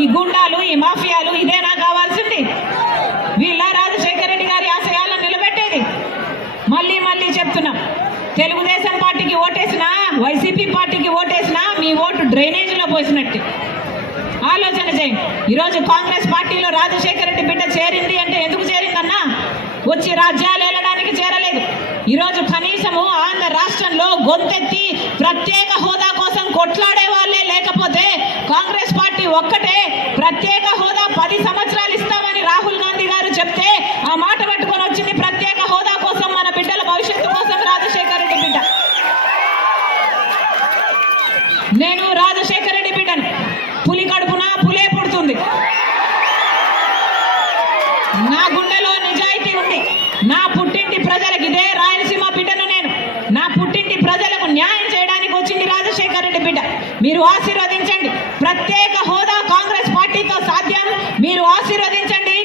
ఈ గుండాలు ఈ మాఫియాలు ఇదేనా కావాల్సింది? వీళ్ళ రాజశేఖర రెడ్డి గారి ఆశయాలను నిలబెట్టేది. మళ్ళీ మళ్ళీ చెప్తున్నాం తెలుగుదేశం పార్టీకి ఓటేసినా వైసీపీ పార్టీకి ఓటేసినా మీ ఓటు డ్రైనేజీలో పోసినట్టు. ఆలోచన చేయండి ఈరోజు కాంగ్రెస్ పార్టీలో రాజశేఖర రెడ్డి బిడ్డ చేరింది అంటే ఎందుకు చేరిందన్నా? వచ్చి రాజ్యాలు వెళ్ళడానికి చేరలేదు. ఈరోజు ఒక్కటే ప్రత్యేక హోదా పది సంవత్సరాలు ఇస్తామని రాహుల్ గాంధీ గారు చెప్తే ఆ మాట పట్టుకొని వచ్చింది ప్రత్యేక హోదా కోసం మన బిడ్డల భవిష్యత్తు కోసం రాజశేఖర రెడ్డి బిడ్డ. నేను రాజశేఖర రెడ్డి బిడ్డను. పులి కడుపున పులే పుడుతుంది. నా గుండెలో నిజాయితీ ఉంది. నా పుట్టింటి ప్రజలకు ఇదే రాయలసీమ బిడ్డను నేను. నా పుట్టింటి ప్రజలకు న్యాయం చేయడం జగ్గారెడ్డి బిడ్డ మీరు ఆశీర్వదించండి. ప్రత్యేక హోదా కాంగ్రెస్ పార్టీతో సాధ్యం. మీరు ఆశీర్వదించండి.